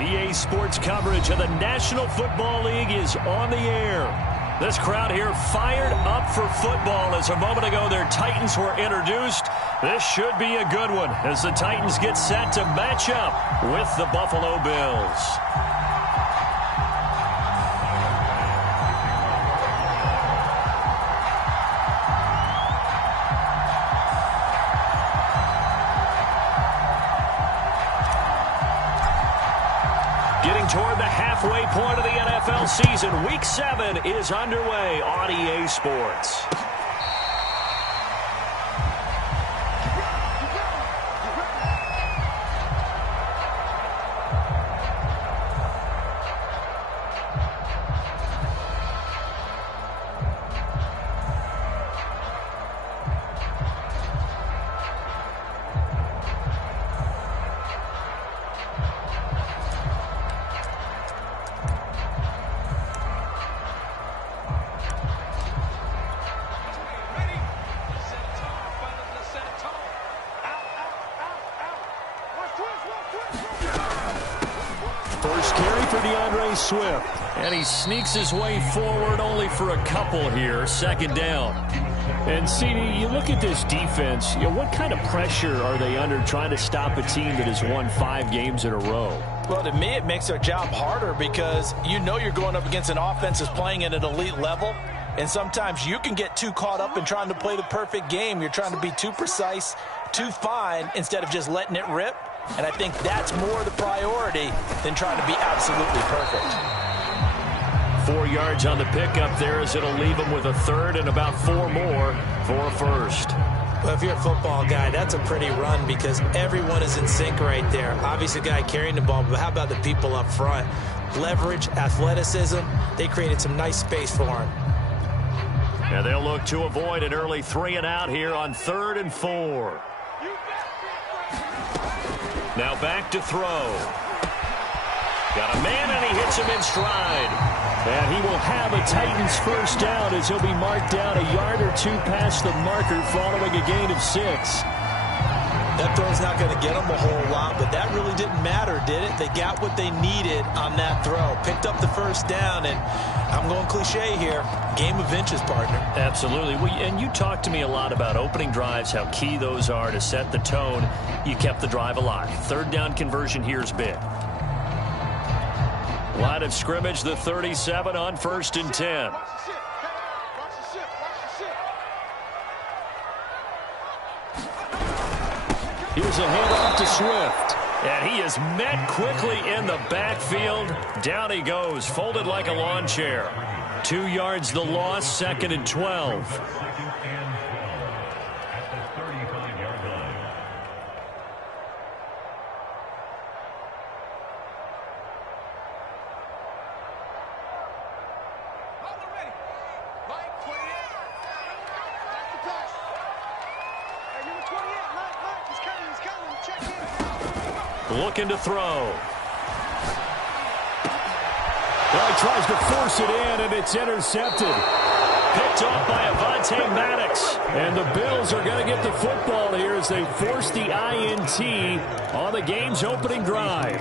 EA Sports coverage of the National Football League is on the air. This crowd here fired up for football as a moment ago their Titans were introduced. This should be a good one as the Titans get set to match up with the Buffalo Bills. Toward the halfway point of the NFL season, Week 7 is underway on EA Sports. Swift, and he sneaks his way forward only for a couple here, second down. And CD, you look at this defense, what kind of pressure are they under trying to stop a team that has won 5 games in a row? Well, to me, it makes their job harder because you're going up against an offense that's playing at an elite level, and sometimes you can get too caught up in trying to play the perfect game. You're trying to be too precise, too fine, instead of just letting it rip. And I think that's more the priority than trying to be absolutely perfect. 4 yards on the pickup there as it'll leave them with a third and about 4 more for a first. Well, if you're a football guy, that's a pretty run because everyone is in sync right there. Obviously, the guy carrying the ball, but how about the people up front? Leverage, athleticism, they created some nice space for him. And they'll look to avoid an early 3 and out here on 3rd and 4. Now back to throw. Got a man, and he hits him in stride. And he will have a Titans first down as he'll be marked down a yard or 2 past the marker following a gain of 6. That throw's not going to get them a whole lot, but that really didn't matter, did it? They got what they needed on that throw. Picked up the first down, and I'm going cliche here. Game of inches, partner. Absolutely. And you talked to me a lot about opening drives, how key those are to set the tone. You kept the drive alive. 3rd down conversion here is big. Line of scrimmage, the 37 on 1st and 10. Here's a handoff to Swift. And he is met quickly in the backfield. Down he goes, folded like a lawn chair. 2 yards the loss, 2nd and 12. Looking to throw. Well, he tries to force it in, and it's intercepted. Picked off by Avonte Maddox. And the Bills are going to get the football here as they force the INT on the game's opening drive.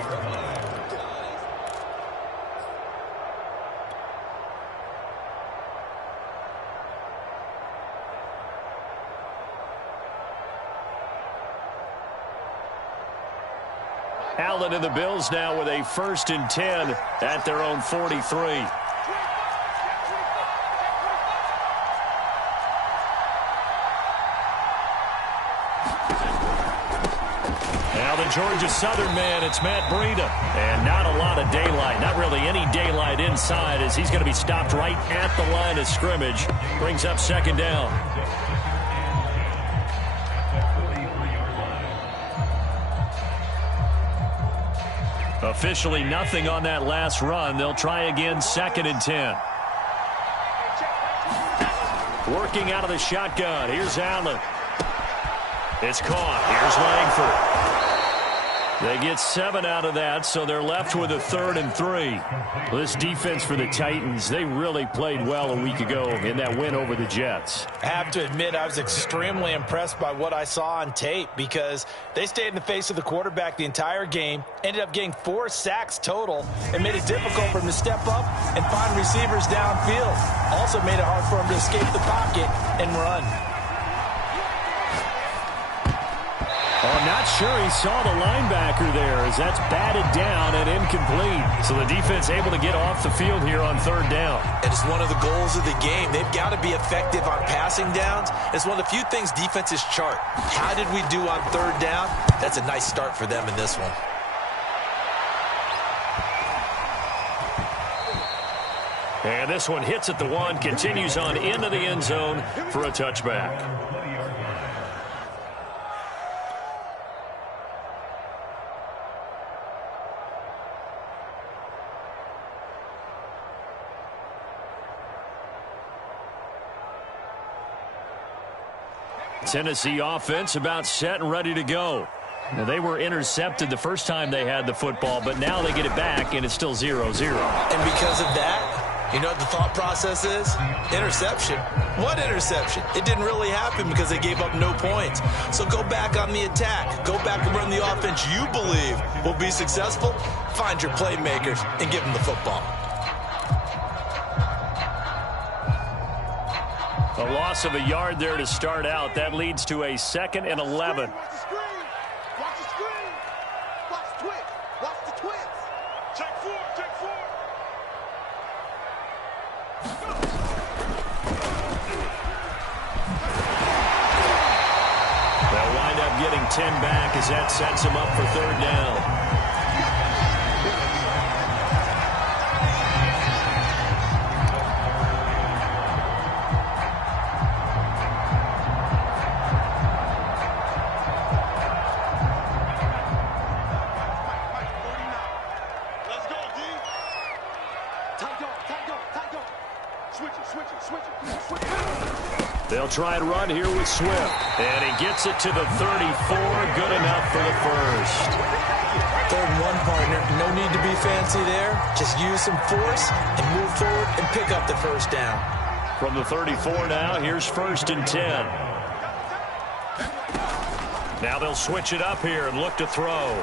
Allen and the Bills now with a 1st and 10 at their own 43. Now the Georgia Southern man, it's Matt Breida. And not a lot of daylight, not really any daylight inside as he's going to be stopped right at the line of scrimmage. Brings up 2nd down. Officially nothing on that last run. They'll try again, 2nd and 10. Working out of the shotgun. Here's Allen. It's caught. Here's Langford. They get 7 out of that, so they're left with a 3rd and 3. Well, this defense for the Titans, they really played well a week ago in that win over the Jets. I have to admit, I was extremely impressed by what I saw on tape because they stayed in the face of the quarterback the entire game, ended up getting 4 sacks total, and made it difficult for him to step up and find receivers downfield. Also made it hard for him to escape the pocket and run. I'm not sure he saw the linebacker there as that's batted down and incomplete. So the defense able to get off the field here on 3rd down. And it's one of the goals of the game. They've got to be effective on passing downs. It's one of the few things defenses chart. How did we do on 3rd down? That's a nice start for them in this one. And this one hits at the 1, continues on into the end zone for a touchback. Tennessee offense about set and ready to go. Now, they were intercepted the first time they had the football, but now they get it back, and it's still 0-0. And because of that, you know what the thought process is? Interception. What interception? It didn't really happen because they gave up no points. So go back on the attack. Go back and run the offense you believe will be successful. Find your playmakers and give them the football. A loss of a yard there to start out. That leads to a 2nd and 11. Watch the screen. Watch the screen. Watch the twitch. Watch the twitch. Check 4. Check 4. They'll wind up getting 10 back as that sets them up for 3rd down. They'll try and run here with Swift. And he gets it to the 34. Good enough for the first. 3rd and 1, partner. No need to be fancy there. Just use some force and move forward and pick up the first down. From the 34 now, here's 1st and 10. Now they'll switch it up here and look to throw.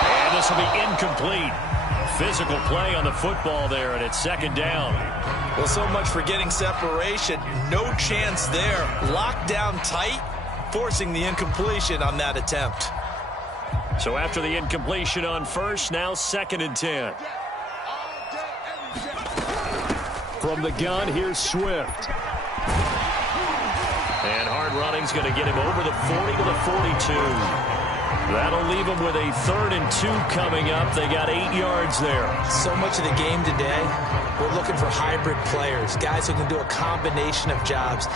And this will be incomplete. Physical play on the football there, and it's 2nd down. Well, so much for getting separation. No chance there. Locked down tight, forcing the incompletion on that attempt. So after the incompletion on 1st, now 2nd and 10. From the gun, here's Swift. And hard running's going to get him over the 40 to the 42. That'll leave them with a 3rd and 2 coming up. They got 8 yards there. So much of the game today, we're looking for hybrid players, guys who can do a combination of jobs.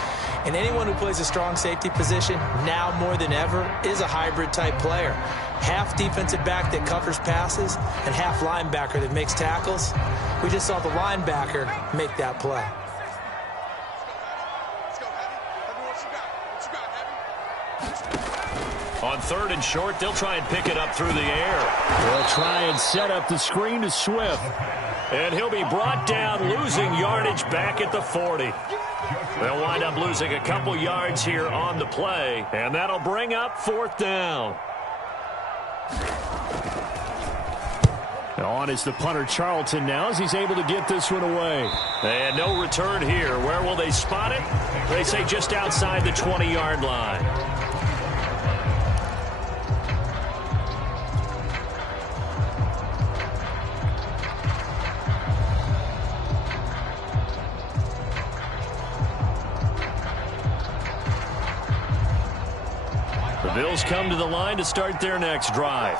And anyone who plays a strong safety position, now more than ever, is a hybrid type player. Half defensive back that covers passes and half linebacker that makes tackles. We just saw the linebacker make that play. On 3rd and short, they'll try and pick it up through the air. They'll try and set up the screen to Swift. And he'll be brought down, losing yardage back at the 40. They'll wind up losing a couple yards here on the play, and that'll bring up 4th down. On is the punter Charlton now as he's able to get this one away. And no return here. Where will they spot it? They say just outside the 20-yard line. The Bills come to the line to start their next drive.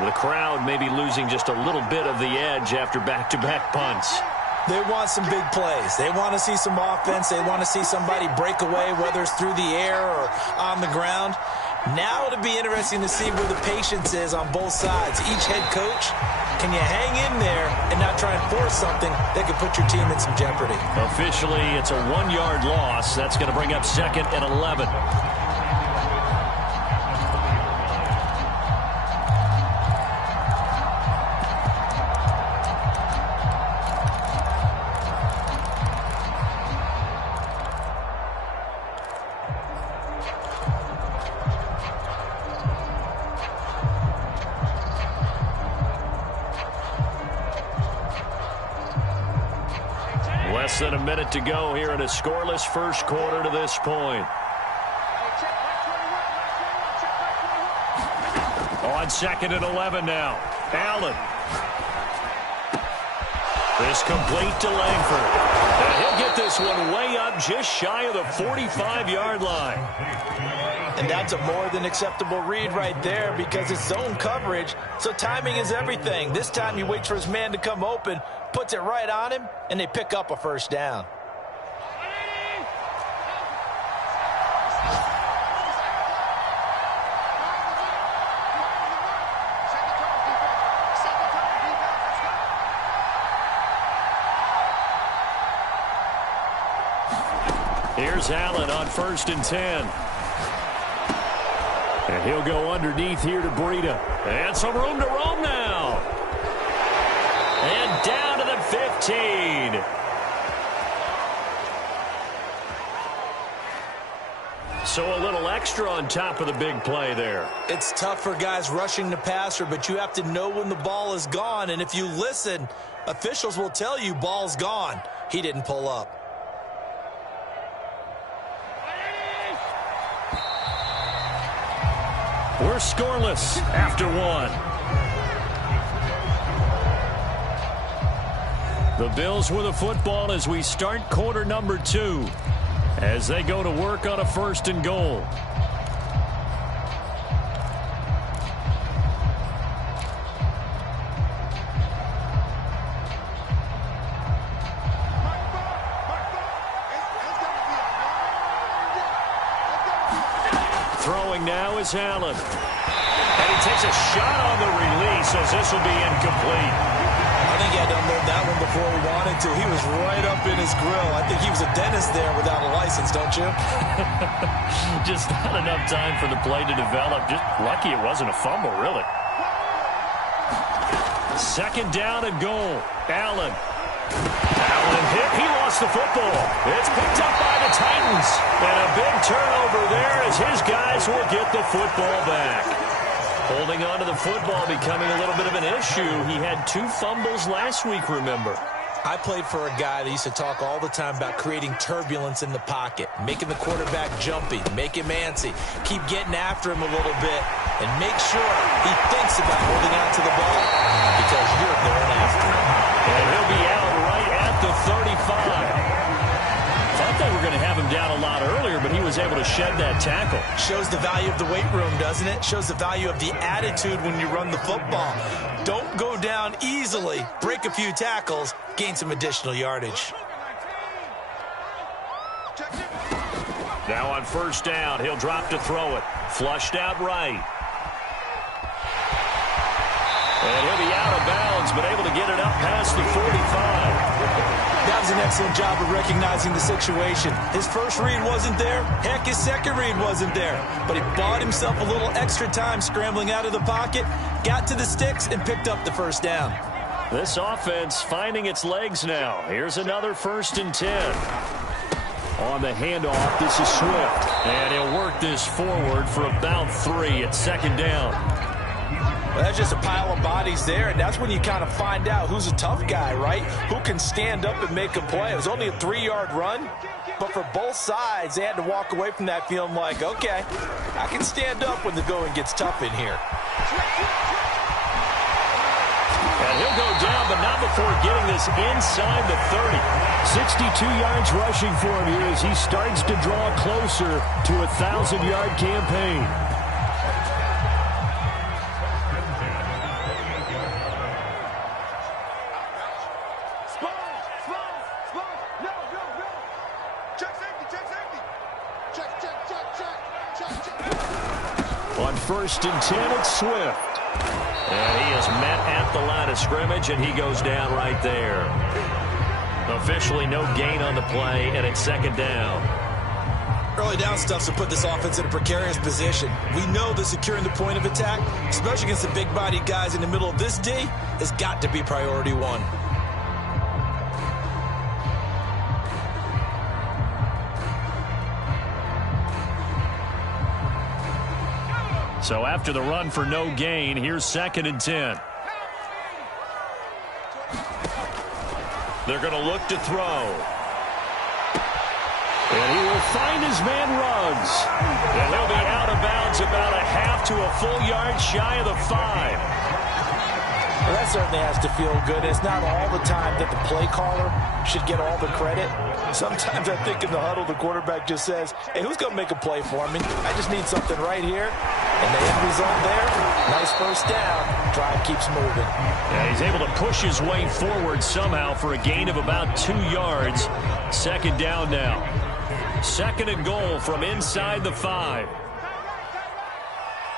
The crowd may be losing just a little bit of the edge after back-to-back punts. They want some big plays. They want to see some offense. They want to see somebody break away, whether it's through the air or on the ground. Now it'll be interesting to see where the patience is on both sides. Each head coach, can you hang in there and not try and force something that could put your team in some jeopardy? Officially, it's a 1-yard loss. That's going to bring up 2nd and 11. Less than a minute to go here in a scoreless first quarter to this point. On 2nd and 11 now. Allen. This complete to Langford. And he'll get this one way up just shy of the 45-yard line. And that's a more than acceptable read right there because it's zone coverage, so timing is everything. This time he waits for his man to come open, puts it right on him, and they pick up a first down. Here's Allen on 1st and 10. And he'll go underneath here to Breida. And some room to roam now. And down to the 15. So a little extra on top of the big play there. It's tough for guys rushing the passer, but you have to know when the ball is gone. And if you listen, officials will tell you ball's gone. He didn't pull up. We're scoreless after one. The Bills with the football as we start quarter number 2. As they go to work on a 1st and goal. Throwing now is Allen. And he takes a shot on the release as this will be incomplete. I think he had to unload that one before he wanted to. He was right up in his grill. I think he was a dentist there without a license, don't you? Just not enough time for the play to develop. Just lucky it wasn't a fumble, really. 2nd down and goal. Allen hit. He lost the football. It's picked up by the Titans. And a big turnover there as his guys will get the football back. Holding on to the football becoming a little bit of an issue. He had 2 fumbles last week, remember. I played for a guy that used to talk all the time about creating turbulence in the pocket, making the quarterback jumpy, make him antsy, keep getting after him a little bit, and make sure he thinks about holding on to the ball because you're going after him. And he'll be out right at the 35. Thought they were going to have him down a lot earlier, but he was able to shed that tackle. Shows the value of the weight room, doesn't it? Shows the value of the attitude when you run the football. Don't go down easily. Break a few tackles. Gain some additional yardage. Now on 1st down, he'll drop to throw it. Flushed out right. And he'll be out of bounds, but able to get it up past the 45. That was an excellent job of recognizing the situation. His first read wasn't there. Heck, his second read wasn't there. But he bought himself a little extra time scrambling out of the pocket, got to the sticks, and picked up the first down. This offense finding its legs now. Here's another 1st and 10. On the handoff, this is Swift. And he'll work this forward for about 3 at 2nd down. Well, that's just a pile of bodies there, and that's when you kind of find out who's a tough guy, right? Who can stand up and make a play. It was only a 3-yard run, but for both sides, they had to walk away from that feeling like, okay, I can stand up when the going gets tough in here. And he'll go down, but not before getting this inside the 30. 62 yards rushing for him here as he starts to draw closer to a 1,000-yard campaign. On 1st and 10, it's Swift. And he is met at the line of scrimmage, and he goes down right there. Officially no gain on the play, and it's 2nd down. Early down stuff's to put this offense in a precarious position. We know that securing the point of attack, especially against the big-bodied guys in the middle of this D, has got to be priority 1. So after the run for no gain, here's 2nd and 10. They're going to look to throw. And he will find his man Ruggs. And he'll be out of bounds about a half to a full yard shy of the 5. Well, that certainly has to feel good. It's not all the time that the play caller should get all the credit. Sometimes I think in the huddle, the quarterback just says, hey, who's going to make a play for me? I just need something right here. And the end result there, nice first down. Drive keeps moving. Yeah, he's able to push his way forward somehow for a gain of about 2 yards. Second down now. Second and goal from inside the 5. You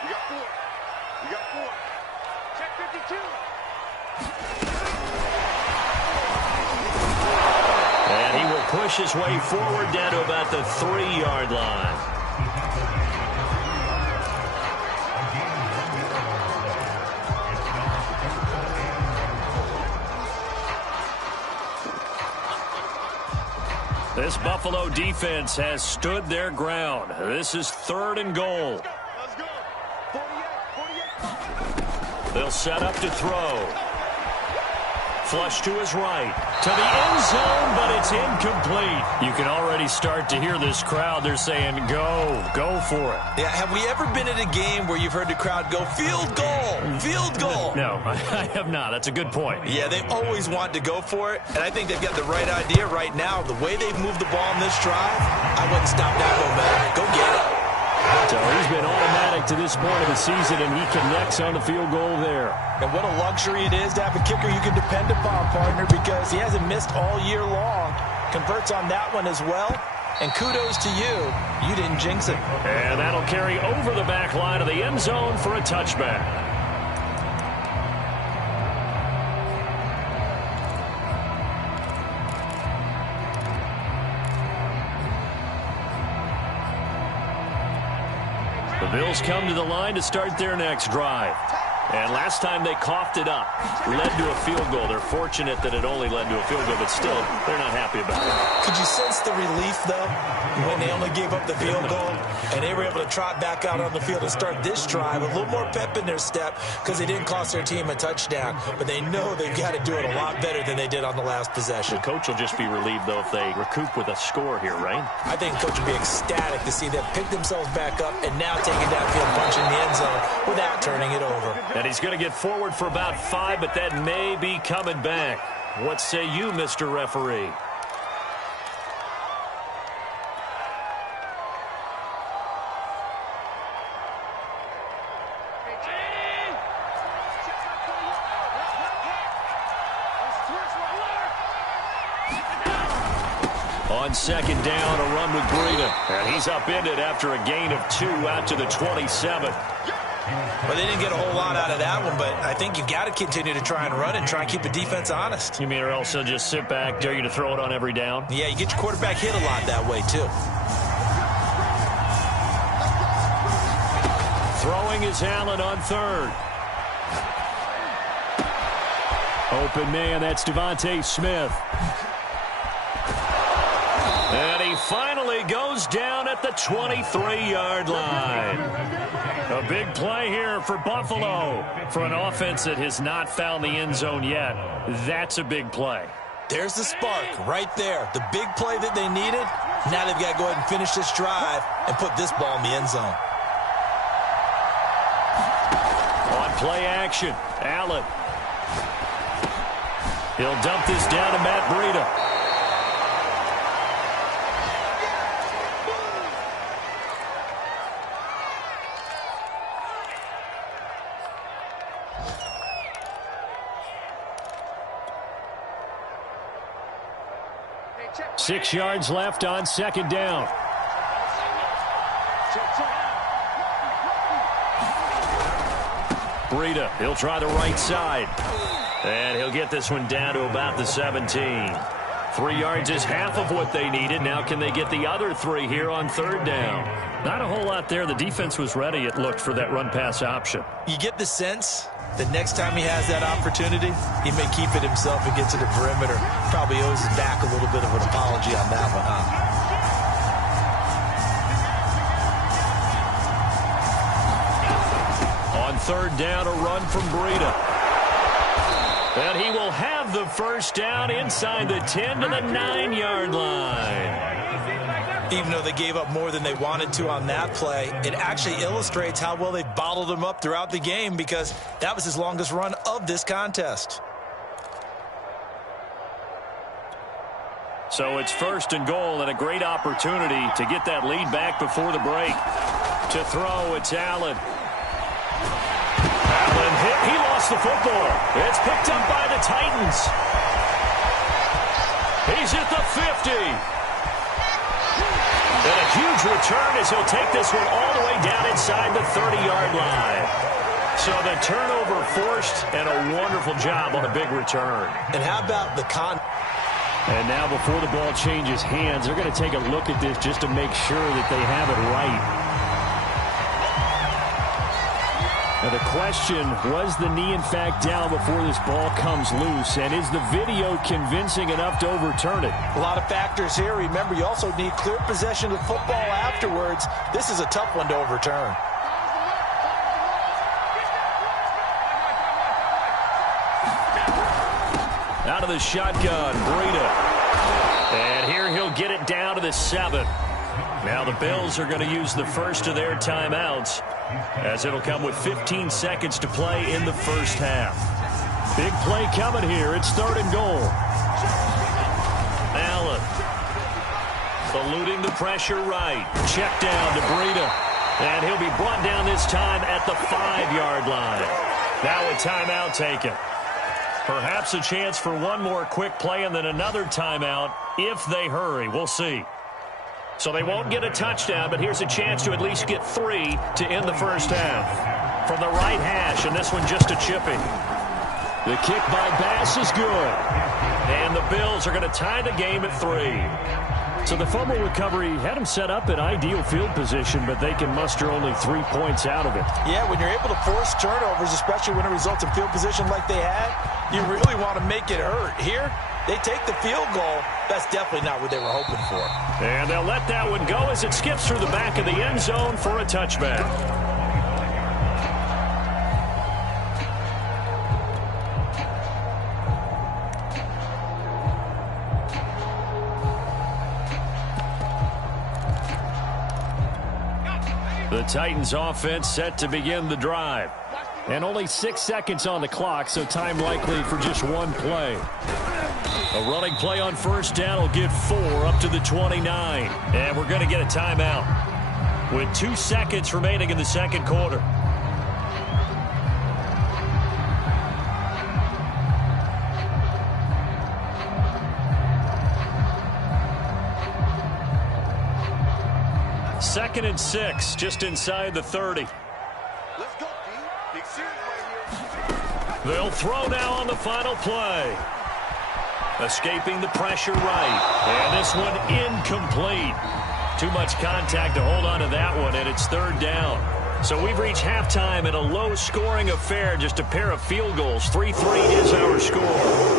got 4. You got 4. Check 52. And he will push his way forward down to about the 3-yard line. This Buffalo defense has stood their ground. This is 3rd and goal. Let's go. 48. They'll set up to throw. Flush to his right. To the end zone, but it's incomplete. You can already start to hear this crowd. They're saying, go for it. Yeah, have we ever been at a game where you've heard the crowd go, field goal, field goal? No, I have not. That's a good point. Yeah, they always want to go for it, and I think they've got the right idea right now. The way they've moved the ball in this drive, I wouldn't stop that momentum. Go get it. So he's been automatic to this point of the season, and he connects on the field goal there. And what a luxury it is to have a kicker you can depend upon, partner, because he hasn't missed all year long. Converts on that one as well. And kudos to you. You didn't jinx it. And that'll carry over the back line of the end zone for a touchback. The Bills come to the line to start their next drive. And last time they coughed it up, led to a field goal. They're fortunate that it only led to a field goal, but still, they're not happy about it. Could you sense the relief, though, when they only gave up the field goal and they were able to trot back out on the field and start this drive? A little more pep in their step because they didn't cost their team a touchdown, but they know they've got to do it a lot better than they did on the last possession. The coach will just be relieved, though, if they recoup with a score here, right? I think the coach will be ecstatic to see them pick themselves back up and now take it downfield, punch in the end zone without turning it over. And he's going to get forward for about 5, but that may be coming back. What say you, Mr. Referee? On second down, a run with Breida. And he's upended after a gain of 2 out to the 27. Well, they didn't get a whole lot out of that one, but I think you've got to continue to try and run and try and keep the defense honest. You mean or else they'll just sit back, dare you to throw it on every down? Yeah, you get your quarterback hit a lot that way, too. Throwing is Allen on 3rd. Open man, that's Devontae Smith. And he finally goes down at the 23-yard line. A big play here for Buffalo. For an offense that has not found the end zone yet, that's a big play. There's the spark right there. The big play that they needed. Now they've got to go ahead and finish this drive and put this ball in the end zone. On play action, Allen. He'll dump this down to Matt Breida. Check. 6 yards left on second down. Breida, he'll try the right side. And he'll get this one down to about the 17. 3 yards is half of what they needed. Now can they get the other 3 here on 3rd down? Not a whole lot there. The defense was ready, it looked, for that run-pass option. You get the sense that next time he has that opportunity, he may keep it himself and get to the perimeter. Probably owes his back a little bit of an apology on that one, huh? On 3rd down, a run from Breida. And he will have the first down inside the 10 to the 9-yard line. Even though they gave up more than they wanted to on that play, it actually illustrates how well they bottled him up throughout the game because that was his longest run of this contest. So it's 1st and goal and a great opportunity to get that lead back before the break. To throw, it's Allen. Allen hit. He lost the football. It's picked up by the Titans. He's at the 50. And a huge return as he'll take this one all the way down inside the 30-yard line. So the turnover forced and a wonderful job on a big return. And how about the And now before the ball changes hands, they're going to take a look at this just to make sure that they have it right. Now the question, was the knee in fact down before this ball comes loose? And is the video convincing enough to overturn it? A lot of factors here. Remember, you also need clear possession of the football afterwards. This is a tough one to overturn. Out of the shotgun, Breida. And here he'll get it down to the 7. Now the Bills are going to use the first of their timeouts as it'll come with 15 seconds to play in the first half. Big play coming here. It's 3rd and goal. Allen eluding the pressure right. Check down to Breida. And he'll be brought down this time at the 5-yard line. Now a timeout taken. Perhaps a chance for one more quick play and then another timeout if they hurry. We'll see. So they won't get a touchdown, but here's a chance to at least get 3 to end the first half. From the right hash, and this one just a chipping. The kick by Bass is good. And the Bills are going to tie the game at 3. So the fumble recovery had them set up in ideal field position, but they can muster only 3 points out of it. Yeah, when you're able to force turnovers, especially when it results in field position like they had, you really want to make it hurt. Here, they take the field goal. That's definitely not what they were hoping for. And they'll let that one go as it skips through the back of the end zone for a touchback. The Titans offense set to begin the drive. And only 6 seconds on the clock, so time likely for just one play. A running play on first down will get 4 up to the 29. And we're going to get a timeout with 2 seconds remaining in the second quarter. Second and 6, just inside the 30. Let's go, D. Big series right here. They'll throw now on the final play. Escaping the pressure right. And this one incomplete. Too much contact to hold on to that one, and it's 3rd down. So we've reached halftime in a low-scoring affair, just a pair of field goals. 3-3 is our score.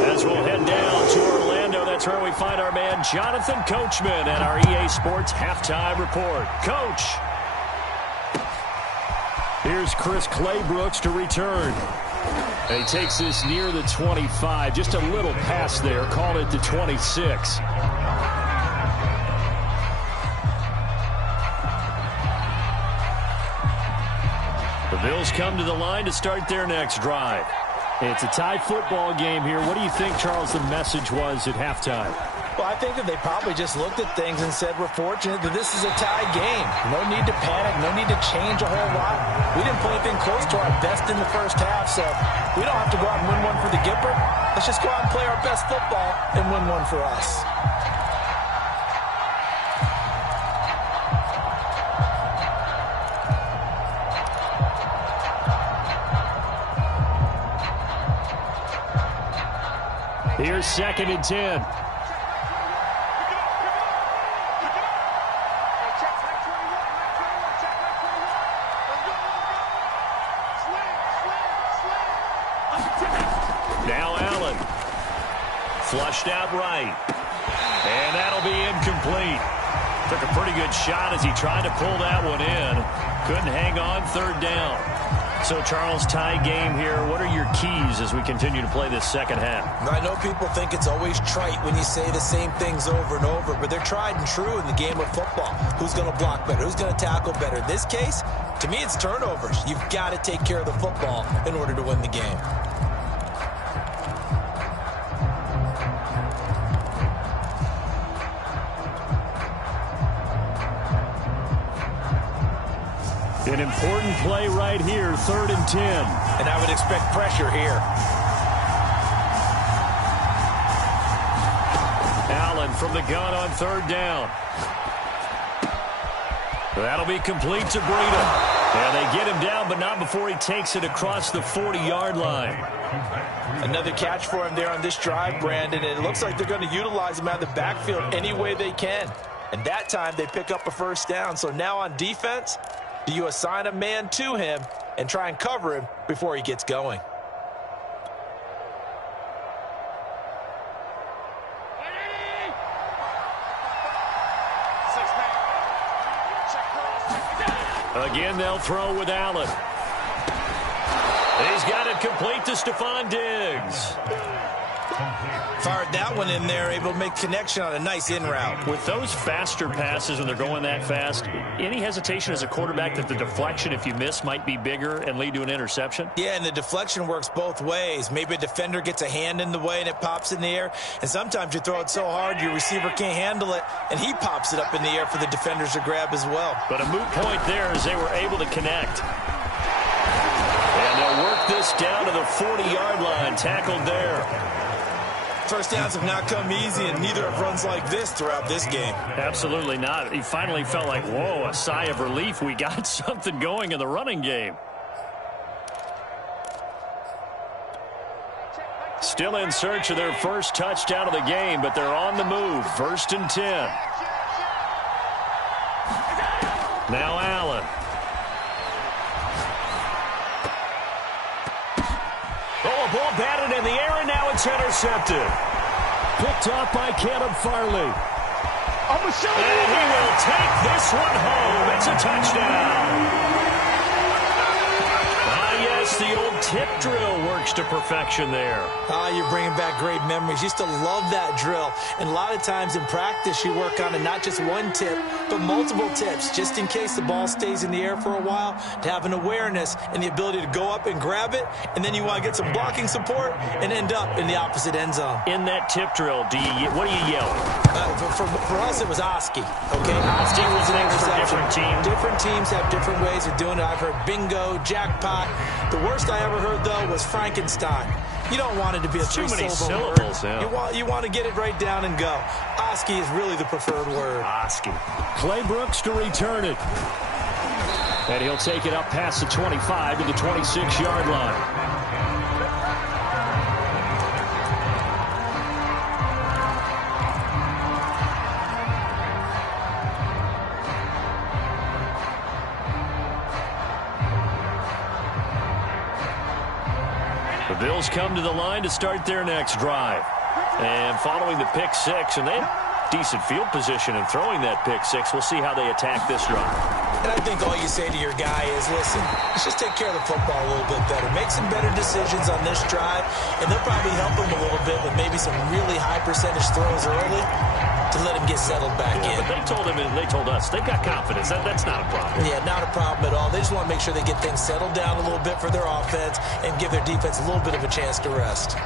As we'll head down to Orlando, that's where we find our man Jonathan Coachman at our EA Sports Halftime Report. Coach. Here's Chris Claybrooks to return. He takes this near the 25. Just a little pass there. Called it the 26. The Bills come to the line to start their next drive. It's a tie football game here. What do you think, Charles, the message was at halftime? Well, I think that they probably just looked at things and said, we're fortunate that this is a tie game. No need to panic. No need to change a whole lot. We didn't play anything close to our best in the first half, so we don't have to go out and win one for the Gipper. Let's just go out and play our best football and win one for us. Here's 2nd and 10. Now Allen. Flushed out right. And that'll be incomplete. Took a pretty good shot as he tried to pull that one in. Couldn't hang on 3rd down. So, Charles, tie game here. What are your keys as we continue to play this second half? I know people think it's always trite when you say the same things over and over, but they're tried and true in the game of football. Who's going to block better? Who's going to tackle better? In this case, to me, it's turnovers. You've got to take care of the football in order to win the game. An important play right here, 3rd and 10. And I would expect pressure here. Allen from the gun on 3rd down. That'll be complete to Breida. Yeah, they get him down, but not before he takes it across the 40-yard line. Another catch for him there on this drive, Brandon. And it looks like they're going to utilize him out of the backfield any way they can. And that time they pick up a 1st down. So now on defense, do you assign a man to him and try and cover him before he gets going? Again, they'll throw with Allen. He's got it complete to Stephon Diggs. Fired that one in there, able to make connection on a nice in route. With those faster passes when they're going that fast, any hesitation as a quarterback that the deflection, if you miss, might be bigger and lead to an interception? Yeah, and the deflection works both ways. Maybe a defender gets a hand in the way and it pops in the air. And sometimes you throw it so hard your receiver can't handle it, and he pops it up in the air for the defenders to grab as well. But a moot point there as they were able to connect. And they'll work this down to the 40-yard line, tackled there. 1st downs have not come easy, and neither have runs like this throughout this game. Absolutely not. He finally felt like, whoa, a sigh of relief. We got something going in the running game. Still in search of their first touchdown of the game, but they're on the move. 1st and 10. Now Allen. Oh, a ball batted in the air, and now it's intercepted. Picked off by Caleb Farley. And he will take this one home. It's a touchdown. Yes, the old tip drill works to perfection there. You're bringing back great memories. Used to love that drill. And a lot of times in practice, you work on it, not just one tip, but multiple tips, just in case the ball stays in the air for a while, to have an awareness and the ability to go up and grab it, and then you want to get some blocking support and end up in the opposite end zone. In that tip drill, what do you yell? For us, it was Oski. Okay, Oski was an interception. Different teams have different ways of doing it. I've heard bingo, jackpot. The worst I ever heard, though, was Frankenstein. You don't want it to be a too many syllables. Yeah. You want to get it right down and go. Oski is really the preferred word. Oski. Clay Brooks to return it. And he'll take it up past the 25 to the 26-yard line. The Bills come to the line to start their next drive. And following the pick six, and they have decent field position in throwing that pick six. We'll see how they attack this drive. And I think all you say to your guy is, listen, let's just take care of the football a little bit better. Make some better decisions on this drive, and they'll probably help him a little bit with maybe some really high percentage throws early to let him get settled back in. But they told him and they told us they've got confidence. That's not a problem. Yeah, not a problem at all. They just want to make sure they get things settled down a little bit for their offense and give their defense a little bit of a chance to rest.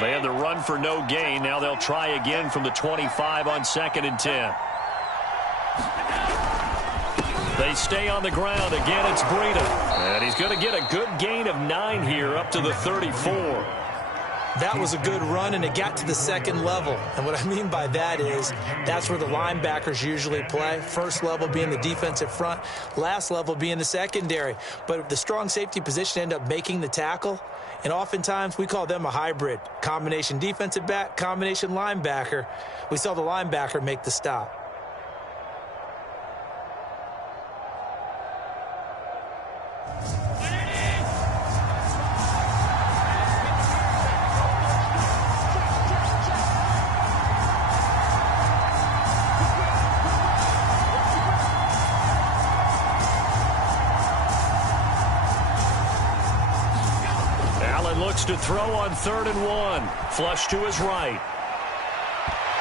They had the run for no gain. Now they'll try again from the 25 on 2nd and 10. They stay on the ground. Again, it's Breida. And he's going to get a good gain of 9 here up to the 34. That was a good run, and it got to the second level. And what I mean by that is that's where the linebackers usually play. First level being the defensive front, last level being the secondary. But the strong safety position ended up making the tackle. And oftentimes we call them a hybrid. Combination defensive back, combination linebacker. We saw the linebacker make the stop. looks to throw on 3rd and 1. Flush to his right.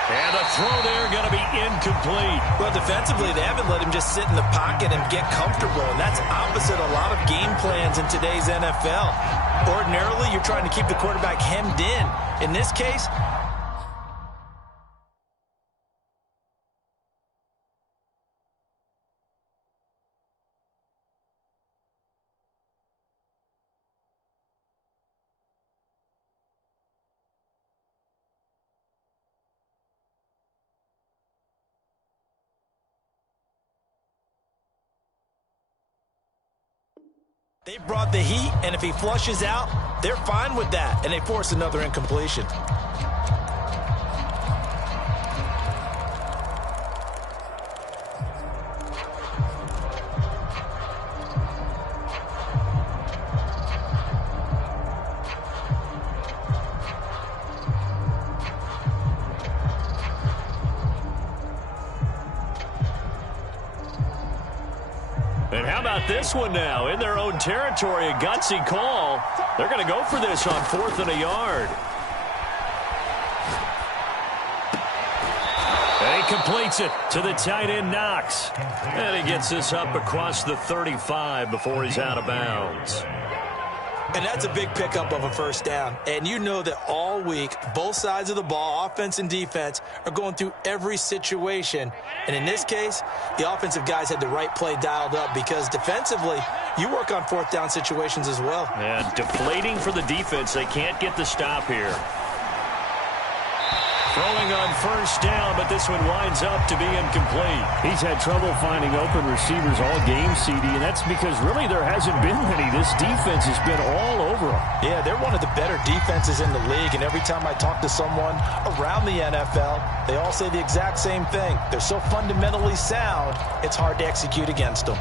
And the throw there going to be incomplete. Well, defensively, they haven't let him just sit in the pocket and get comfortable, and that's opposite a lot of game plans in today's NFL. Ordinarily, you're trying to keep the quarterback hemmed in. In this case, they brought the heat, and if he flushes out, they're fine with that, and they force another incompletion. And how about this one now? In their own territory, a gutsy call. They're going to go for this on 4th and a yard. And he completes it to the tight end, Knox. And he gets this up across the 35 before he's out of bounds. And that's a big pickup of a first down. And you know that all week, both sides of the ball, offense and defense, are going through every situation. And in this case, the offensive guys had the right play dialed up because defensively, you work on 4th down situations as well. And deflating for the defense. They can't get the stop here. Throwing on 1st down, but this one winds up to be incomplete. He's had trouble finding open receivers all game, CD, and that's because really there hasn't been many. This defense has been all over them. Yeah, they're one of the better defenses in the league, and every time I talk to someone around the NFL, they all say the exact same thing. They're so fundamentally sound, it's hard to execute against them.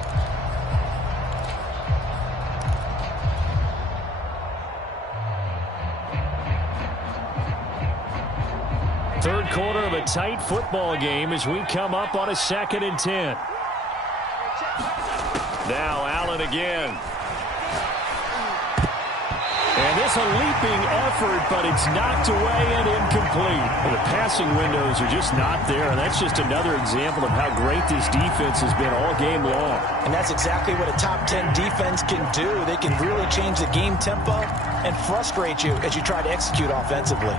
Third quarter of a tight football game as we come up on a 2nd and 10. Now Allen again. And this a leaping effort, but it's knocked away and incomplete. Well, the passing windows are just not there, and that's just another example of how great this defense has been all game long. And that's exactly what a top 10 defense can do. They can really change the game tempo and frustrate you as you try to execute offensively.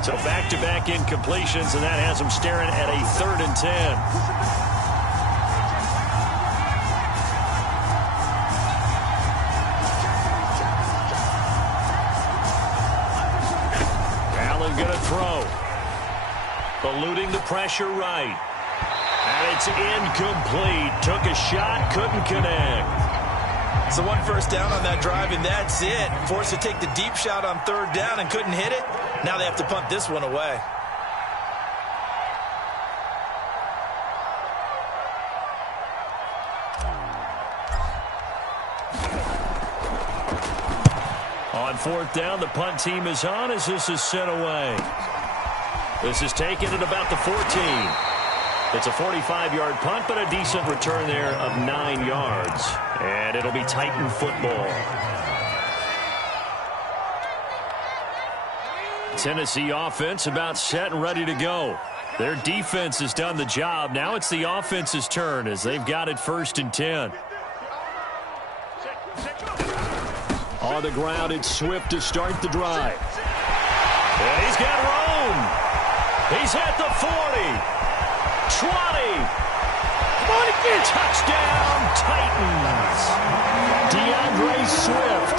So back-to-back incompletions, and that has them staring at a 3rd and 10. Allen going to throw. Eluding the pressure right. And it's incomplete. Took a shot, couldn't connect. So 1 first down on that drive, and that's it. Forced to take the deep shot on 3rd down and couldn't hit it. Now they have to punt this one away. On 4th down, the punt team is on as this is sent away. This is taken at about the 14. It's a 45-yard punt, but a decent return there of 9 yards. And it'll be Titan football. Tennessee offense about set and ready to go. Their defense has done the job. Now it's the offense's turn as they've got it 1st and 10. On the ground, it's Swift to start the drive. And he's got Rome. He's at the 40. 20. Touchdown, Titans. DeAndre Swift,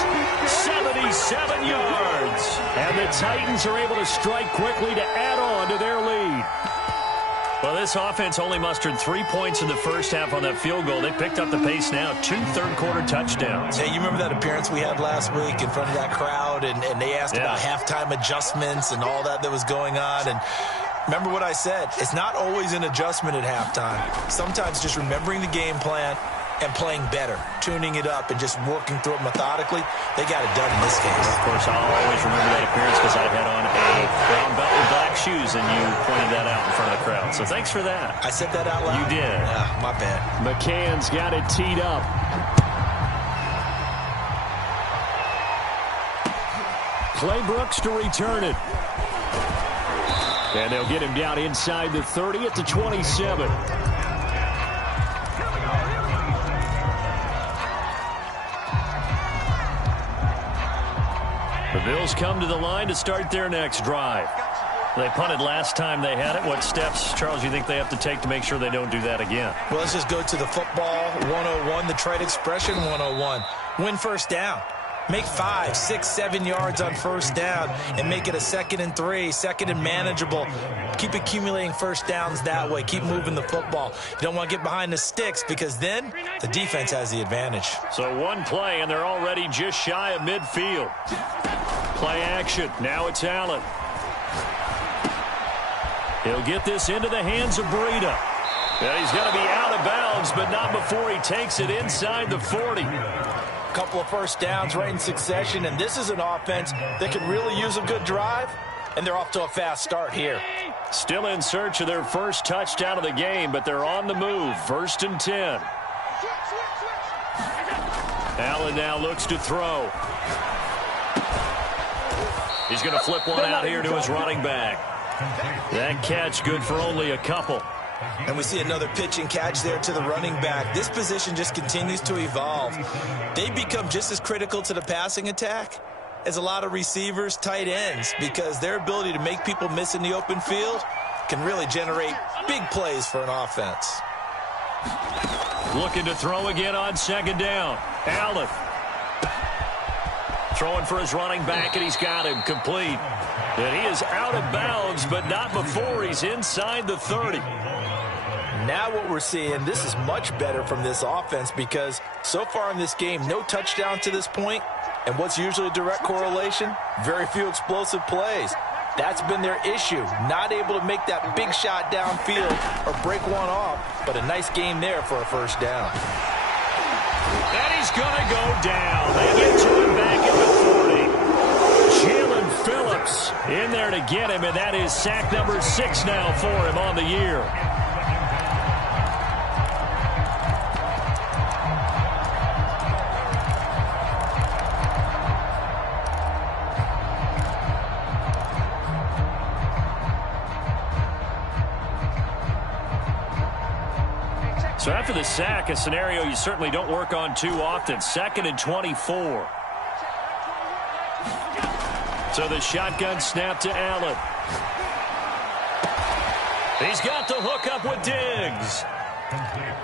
77 yards. And the Titans are able to strike quickly to add on to their lead. Well, this offense only mustered 3 points in the first half on that field goal. They picked up the pace now, 2 third-quarter touchdowns. Hey, you remember that appearance we had last week in front of that crowd, and they asked about halftime adjustments and all that was going on, and remember what I said. It's not always an adjustment at halftime. Sometimes just remembering the game plan, and playing better, tuning it up and just working through it methodically. They got it done in this case. Of course, I'll always remember that appearance because I had on a brown belt with black shoes, and you pointed that out in front of the crowd. So thanks for that. I said that out loud? You did. Yeah, my bad. McCann's got it teed up. Clay Brooks to return it. And they'll get him down inside the 30 at the 27. The Bills come to the line to start their next drive. They punted last time they had it. What steps, Charles, you think they have to take to make sure they don't do that again? Well, let's just go to the football 101, the trade expression 101. Win first down. Make 5, 6, 7 yards on first down and make it a 2nd and 3, 2nd and manageable. Keep accumulating first downs that way. Keep moving the football. You don't want to get behind the sticks because then the defense has the advantage. So one play, and they're already just shy of midfield. Play action. Now it's Allen. He'll get this into the hands of Breida. And he's going to be out of bounds, but not before he takes it inside the 40. Couple of first downs right in succession, and this is an offense that can really use a good drive, and they're off to a fast start here. Still in search of their first touchdown of the game, but they're on the move. 1st and 10. Allen now looks to throw. He's going to flip one out here to his running back. That catch good for only a couple. And we see another pitch and catch there to the running back. This position just continues to evolve. They become just as critical to the passing attack as a lot of receivers, tight ends, because their ability to make people miss in the open field can really generate big plays for an offense. Looking to throw again on 2nd down. Allen. Throwing for his running back, and he's got him complete. And he is out of bounds, but not before he's inside the 30. Now what we're seeing, this is much better from this offense because so far in this game, no touchdown to this point. And what's usually a direct correlation? Very few explosive plays. That's been their issue. Not able to make that big shot downfield or break one off, but a nice game there for a first down. And he's going to go down. They get to him back at the 40. Jalen Phillips in there to get him, and that is sack number 6 now for him on the year. So after the sack, a scenario you certainly don't work on too often. 2nd and 24. So the shotgun snap to Allen. He's got the hook up with Diggs.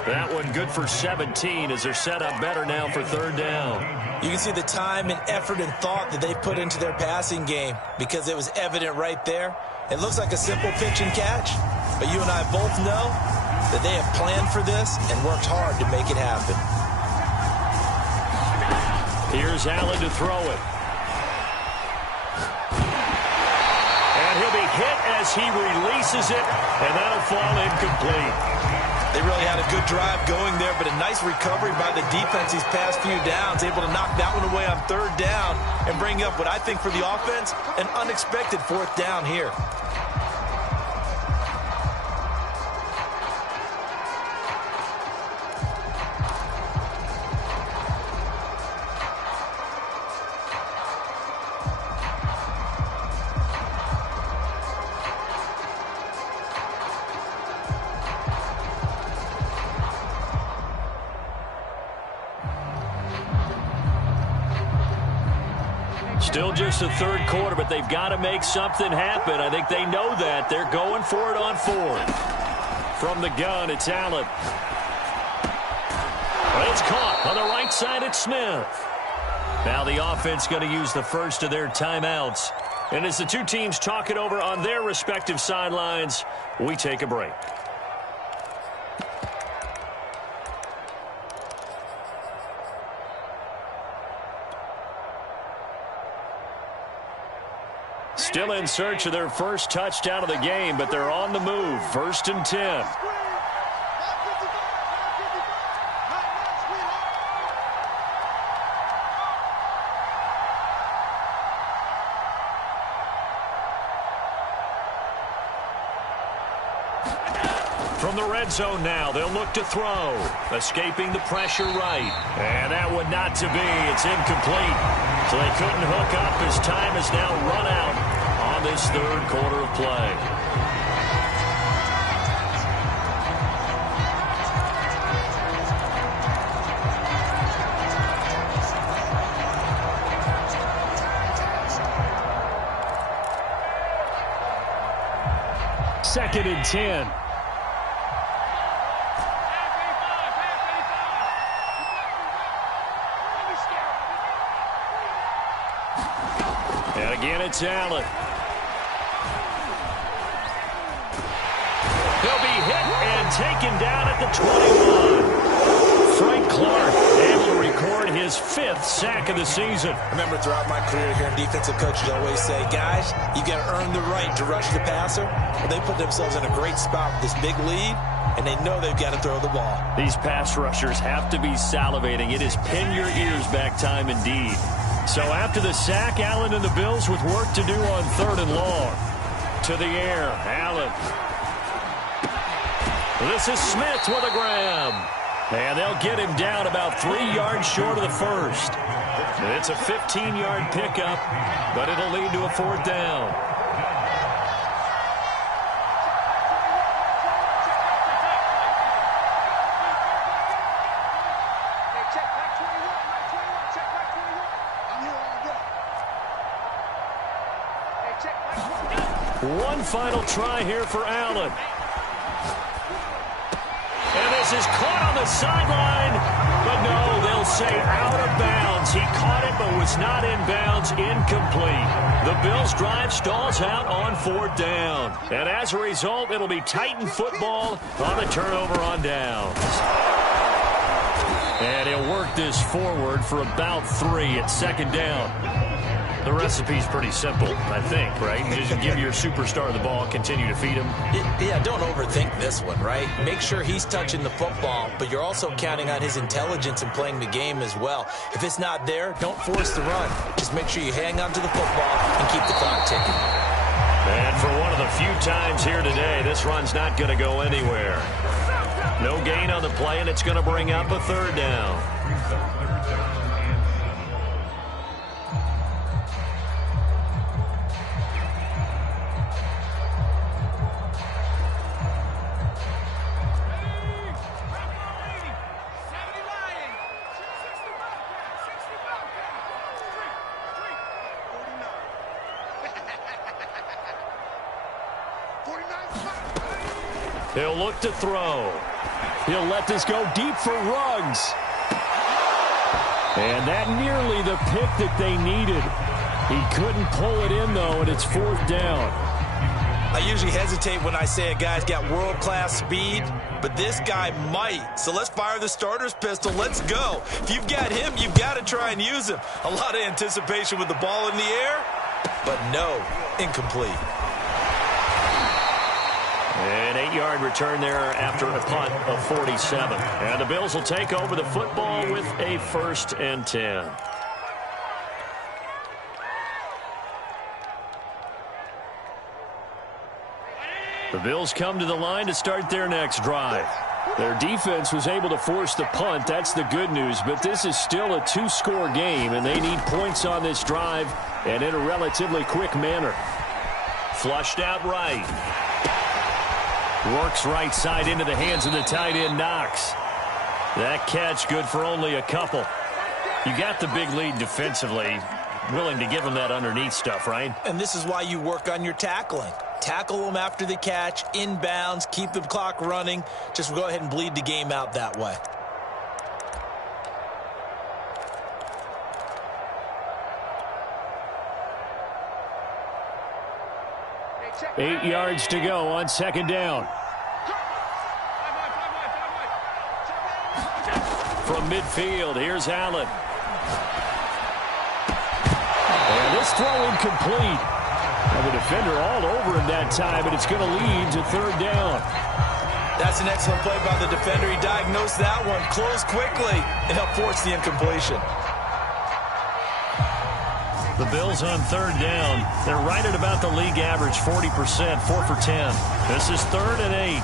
That one good for 17 as they're set up better now for 3rd down. You can see the time and effort and thought that they put into their passing game because it was evident right there. It looks like a simple pitch and catch, but you and I both know that they have planned for this and worked hard to make it happen. Here's Allen to throw it. And he'll be hit as he releases it, and that'll fall incomplete. They really had a good drive going there, but a nice recovery by the defense these past few downs, able to knock that one away on 3rd down and bring up what I think for the offense, an unexpected 4th down here. Still just the 3rd quarter, but they've got to make something happen. I think they know that. They're going for it on 4th. From the gun, it's Allen. It's caught on the right side at Smith. Now the offense going to use the first of their timeouts. And as the two teams talk it over on their respective sidelines, we take a break. Still in search of their first touchdown of the game, but they're on the move. 1st and 10. From the red zone now, they'll look to throw. Escaping the pressure right. And that one not to be. It's incomplete. So they couldn't hook up as time is now run out on this third quarter of play. Second and 10. And again, it's Allen. He'll be hit and taken down at the 21. Frank Clark able to record his 5th sack of the season. Remember, throughout my career here, defensive coaches always say, guys, you got to earn the right to rush the passer. Well, they put themselves in a great spot with this big lead, and they know they've got to throw the ball. These pass rushers have to be salivating. It is pin your ears back time indeed. So after the sack, Allen and the Bills with work to do on 3rd and long. To the air, Allen. This is Smith with a grab. And they'll get him down about 3 yards short of the first. It's a 15-yard pickup, but it'll lead to a 4th down. One final try here for Allen. And this is caught on the sideline. But no, they'll say out of bounds. He caught it but was not in bounds. Incomplete. The Bills' drive stalls out on 4th down. And as a result, it'll be Titan football on the turnover on downs. And he'll work this forward for about 3 at 2nd down. The recipe's pretty simple, I think, right? You just give your superstar the ball, continue to feed him. Yeah, don't overthink this one, right? Make sure he's touching the football, but you're also counting on his intelligence in playing the game as well. If it's not there, don't force the run. Just make sure you hang on to the football and keep the clock ticking. And for one of the few times here today, this run's not going to go anywhere. No gain on the play, and it's going to bring up a 3rd down. He'll look to throw. He'll let this go deep for Ruggs. And that nearly the pick that they needed. He couldn't pull it in, though, and it's 4th down. I usually hesitate when I say a guy's got world-class speed, but this guy might. So let's fire the starter's pistol. Let's go. If you've got him, you've got to try and use him. A lot of anticipation with the ball in the air, but no, incomplete. An 8-yard return there after a punt of 47. And the Bills will take over the football with a 1st and 10. The Bills come to the line to start their next drive. Their defense was able to force the punt. That's the good news. But this is still a 2-score game, and they need points on this drive and in a relatively quick manner. Flushed out right. Works right side into the hands of the tight end, Knox. That catch good for only a couple. You got the big lead defensively. Willing to give him that underneath stuff, right? And this is why you work on your tackling. Tackle them after the catch, inbounds, keep the clock running. Just go ahead and bleed the game out that way. Eight yards to go on 2nd down. From midfield, here's Allen. And this throw incomplete. And the defender all over him that time, and it's going to lead to 3rd down. That's an excellent play by the defender. He diagnosed that one, closed quickly, and helped force the incompletion. The Bills on third down. They're right at about the league average, 40%, 4 for 10. This is 3rd and 8.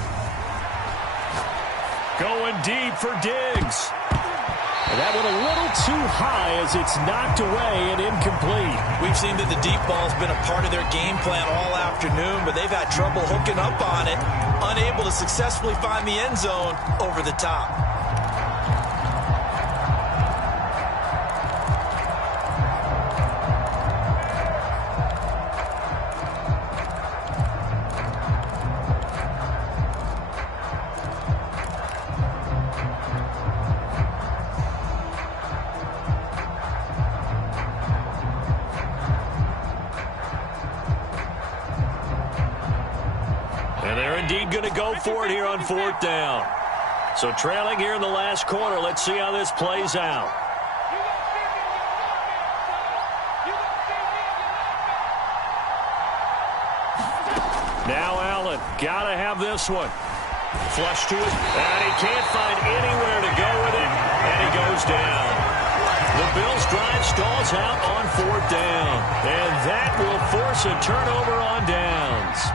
Going deep for Diggs. And that one a little too high as it's knocked away and incomplete. We've seen that the deep ball's been a part of their game plan all afternoon, but they've had trouble hooking up on it, unable to successfully find the end zone over the top. Going to go for it here on 4th down. So trailing here in the last quarter. Let's see how this plays out. Now Allen, got to have this one. Flush to it, and he can't find anywhere to go with it, and he goes down. The Bills drive stalls out on 4th down, and that will force a turnover on downs.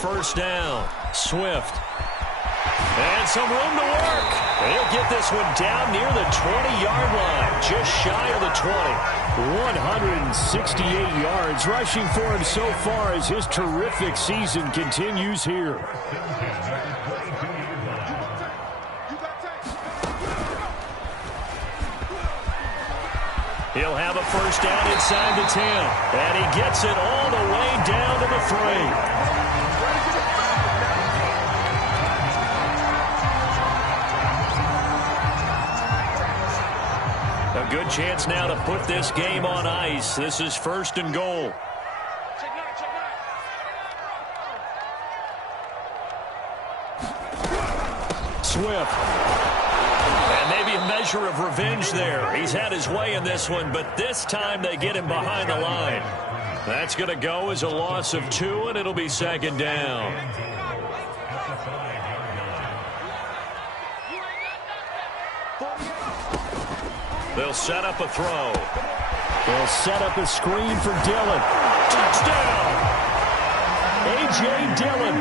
First down, Swift. And some room to work. He'll get this one down near the 20-yard line, just shy of the 20. 168 yards rushing for him so far as his terrific season continues here. He'll have a first down inside the 10. And he gets it all the way down to the 3. A good chance now to put this game on ice. This is 1st and goal. Swift. And maybe a measure of revenge there. He's had his way in this one, but this time they get him behind the line. That's going to go as a loss of 2, and it'll be 2nd down. They'll set up a throw. They'll set up a screen for Dillon. Touchdown! A.J. Dillon,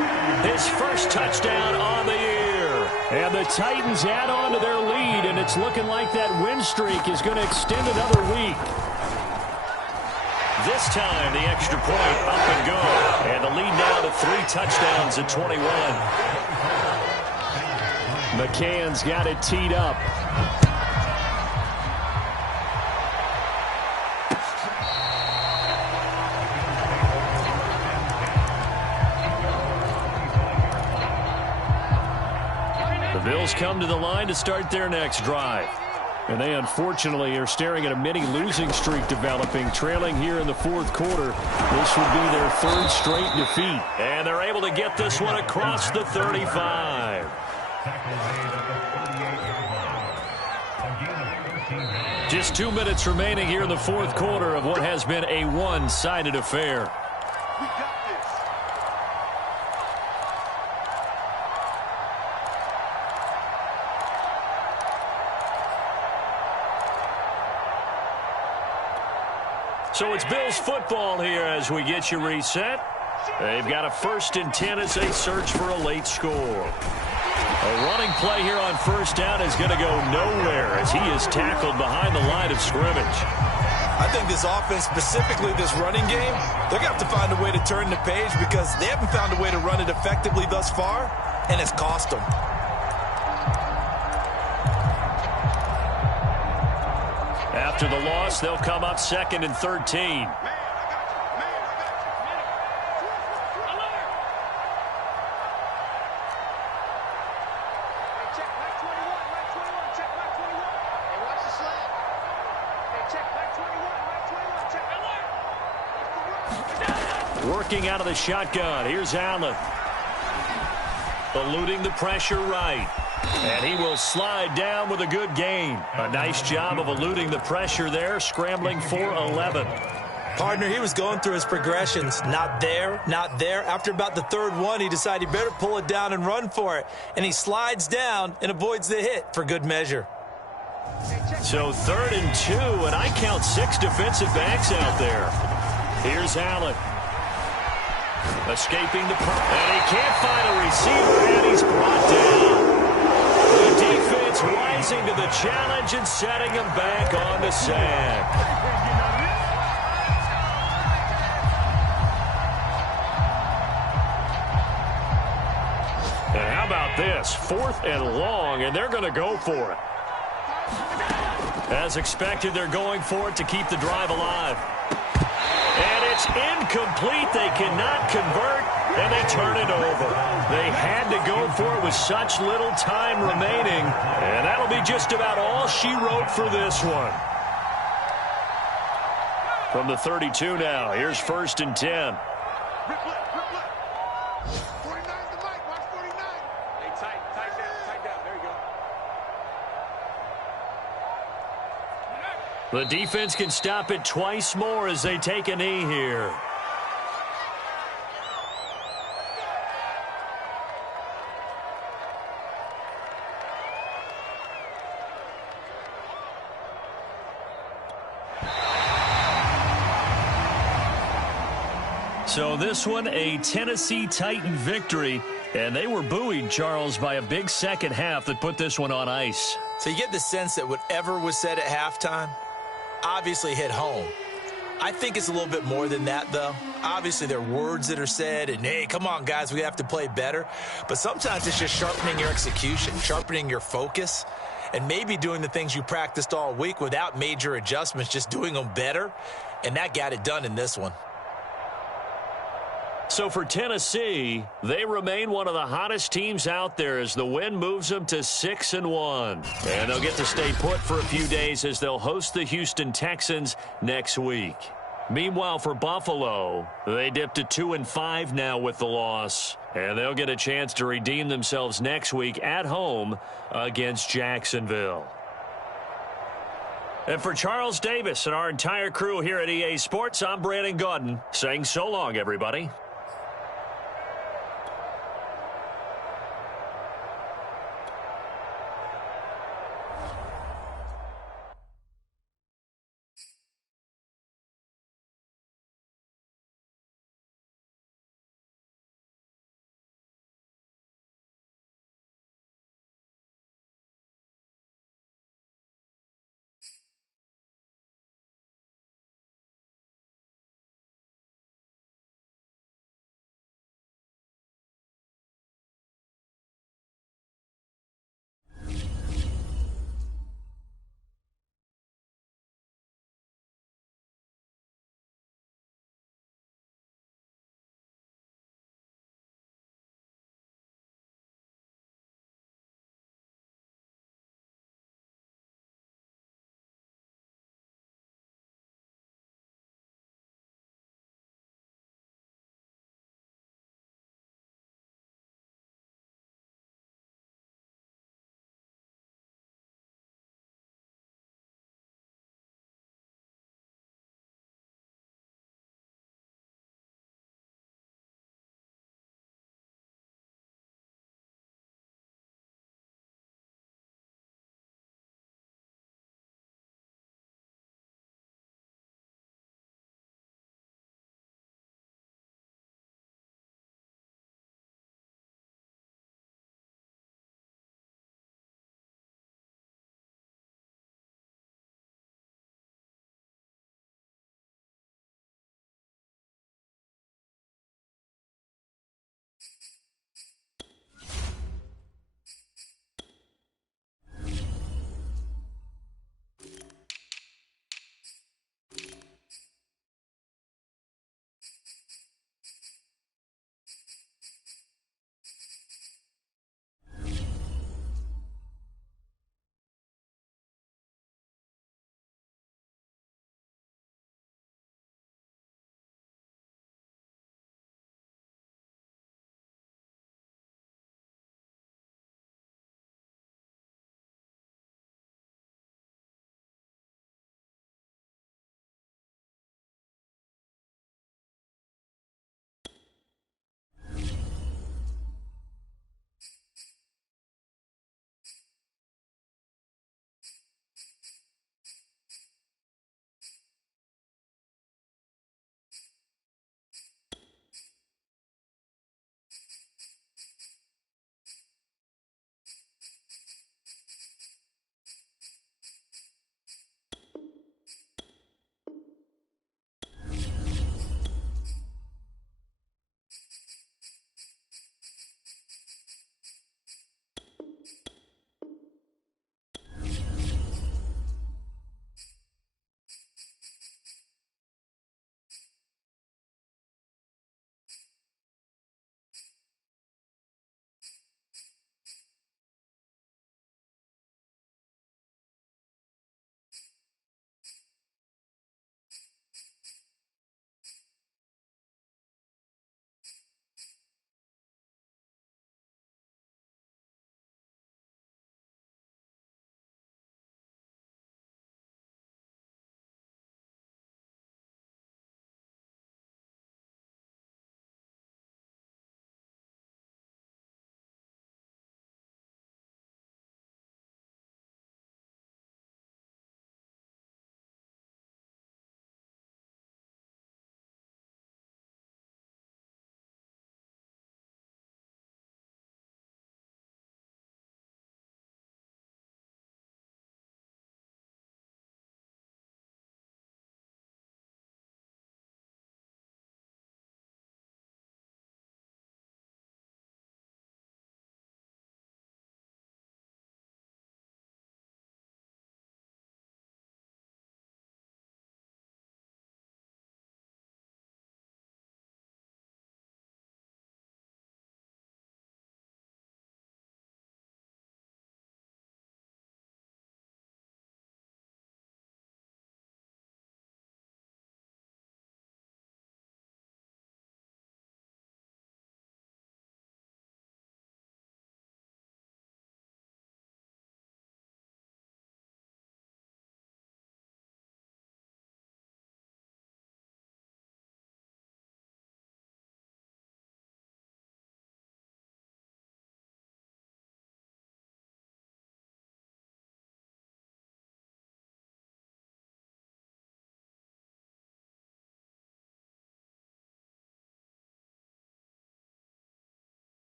his first touchdown on the year. And the Titans add on to their lead, and it's looking like that win streak is going to extend another week. This time, the extra point up and go. And the lead now to 3 touchdowns at 21. McCann's got it teed up. The Bills come to the line to start their next drive. And they unfortunately are staring at a mini losing streak developing, trailing here in the 4th quarter. This would be their 3rd straight defeat. And they're able to get this one across the 35. Just 2 minutes remaining here in the 4th quarter of what has been a one-sided affair. So it's Bills football here as we get you reset. They've got a 1st and 10 as they search for a late score. A running play here on 1st down is going to go nowhere as he is tackled behind the line of scrimmage. I think this offense, specifically this running game, they're going to have to find a way to turn the page because they haven't found a way to run it effectively thus far, and it's cost them. After the loss, they'll come up 2nd and 13. Working out of the shotgun. Here's Allen. Eluding the pressure right. And he will slide down with a good gain. A nice job of eluding the pressure there, scrambling for 11. Partner, he was going through his progressions. Not there, not there. After about the third one, he decided he better pull it down and run for it. And he slides down and avoids the hit for good measure. So 3rd and 2, and I count 6 defensive backs out there. Here's Allen. Escaping the punt. And he can't find a receiver, and he's brought down. The defense rising to the challenge and setting him back on the sack. And how about this? 4th and long, and they're going to go for it. As expected, they're going for it to keep the drive alive. And it's incomplete. They cannot convert, and they turn it over. They had to go for it with such little time remaining, and that'll be just about all she wrote for this one. From the 32 now, here's 1st and 10. The defense can stop it twice more as they take a knee here. So this one, a Tennessee Titan victory. And they were buoyed, Charles, by a big second half that put this one on ice. So you get the sense that whatever was said at halftime obviously hit home. I think it's a little bit more than that, though. Obviously, there are words that are said, and, hey, come on, guys, we have to play better. But sometimes it's just sharpening your execution, sharpening your focus, and maybe doing the things you practiced all week without major adjustments, just doing them better. And that got it done in this one. So for Tennessee, they remain one of the hottest teams out there as the win moves them to 6-1. And they'll get to stay put for a few days as they'll host the Houston Texans next week. Meanwhile, for Buffalo, they dipped to 2-5 now with the loss. And they'll get a chance to redeem themselves next week at home against Jacksonville. And for Charles Davis and our entire crew here at EA Sports, I'm Brandon Gaudin saying so long, everybody.